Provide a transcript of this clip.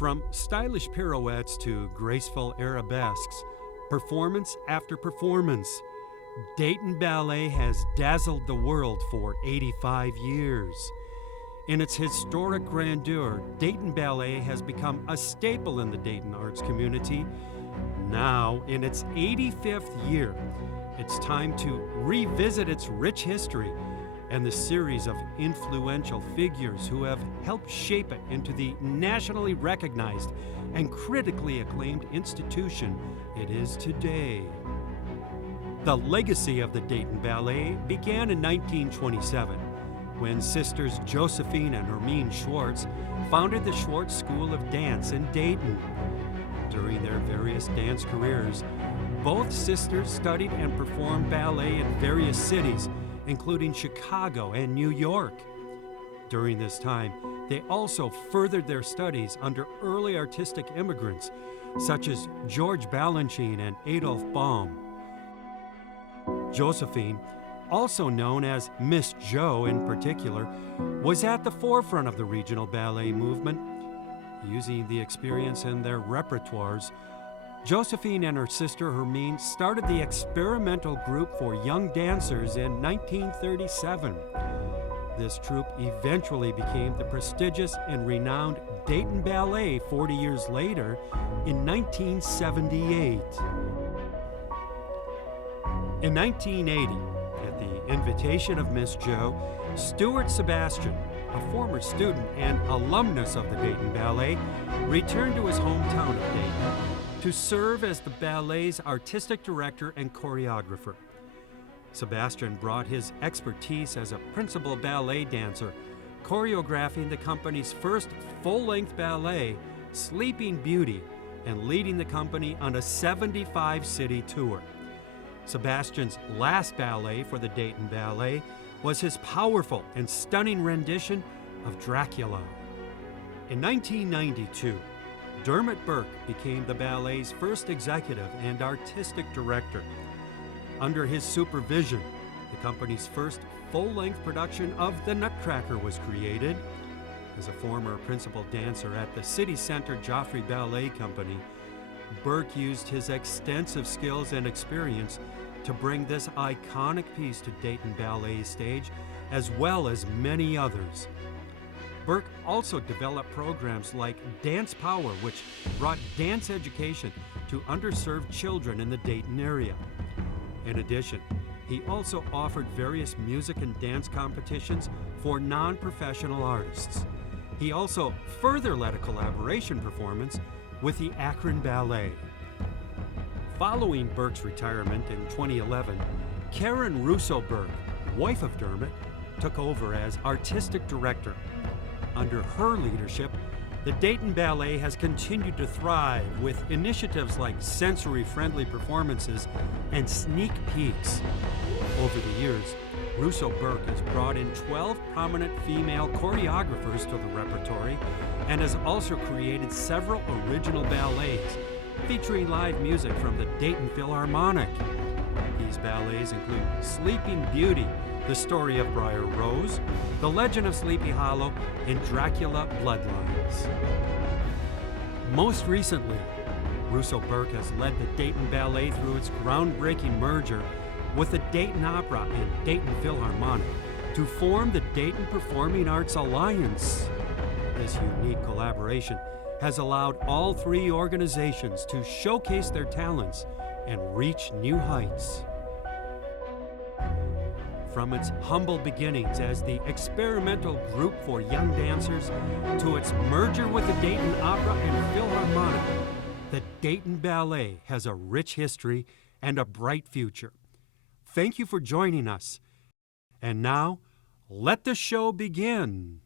From stylish pirouettes to graceful arabesques, performance after performance, Dayton Ballet has dazzled the world for 85 years. In its historic grandeur, Dayton Ballet has become a staple in the Dayton arts community. Now, in its 85th year, it's time to revisit its rich history and the series of influential figures who have helped shape it into the nationally recognized and critically acclaimed institution it is today. The legacy of the Dayton Ballet began in 1927 when sisters Josephine and Hermine Schwartz founded the Schwartz School of Dance in Dayton. During their various dance careers, both sisters studied and performed ballet in various cities, including Chicago and New York. During this time, they also furthered their studies under early artistic immigrants, such as George Balanchine and Adolph Baum. Josephine, also known as Miss Jo in particular, was at the forefront of the regional ballet movement. Using the experience in their repertoires, Josephine and her sister Hermine started the experimental group for young dancers in 1937. This troupe eventually became the prestigious and renowned Dayton Ballet 40 years later in 1978. In 1980, at the invitation of Miss Jo, Stuart Sebastian, a former student and alumnus of the Dayton Ballet, returned to his hometown of Dayton to serve as the ballet's artistic director and choreographer. Sebastian brought his expertise as a principal ballet dancer, choreographing the company's first full-length ballet, Sleeping Beauty, and leading the company on a 75-city tour. Sebastian's last ballet for the Dayton Ballet was his powerful and stunning rendition of Dracula. In 1992, Dermot Burke became the ballet's first executive and artistic director. Under his supervision, the company's first full-length production of The Nutcracker was created. As a former principal dancer at the City Center Joffrey Ballet Company, Burke used his extensive skills and experience to bring this iconic piece to Dayton Ballet's stage, as well as many others. Burke also developed programs like Dance Power, which brought dance education to underserved children in the Dayton area. In addition, he also offered various music and dance competitions for non-professional artists. He also further led a collaboration performance with the Akron Ballet. Following Burke's retirement in 2011, Karen Russo-Burke, wife of Dermot, took over as artistic director. Under her leadership, the Dayton Ballet has continued to thrive with initiatives like sensory-friendly performances and sneak peeks. Over the years, Russo-Burke has brought in 12 prominent female choreographers to the repertory and has also created several original ballets featuring live music from the Dayton Philharmonic. These ballets include Sleeping Beauty, The Story of Briar Rose, The Legend of Sleepy Hollow, and Dracula Bloodlines. Most recently, Russo-Burke has led the Dayton Ballet through its groundbreaking merger with the Dayton Opera and Dayton Philharmonic to form the Dayton Performing Arts Alliance. This unique collaboration has allowed all three organizations to showcase their talents and reach new heights. From its humble beginnings as the experimental group for young dancers to its merger with the Dayton Opera and Philharmonic, the Dayton Ballet has a rich history and a bright future. Thank you for joining us. And now, let the show begin.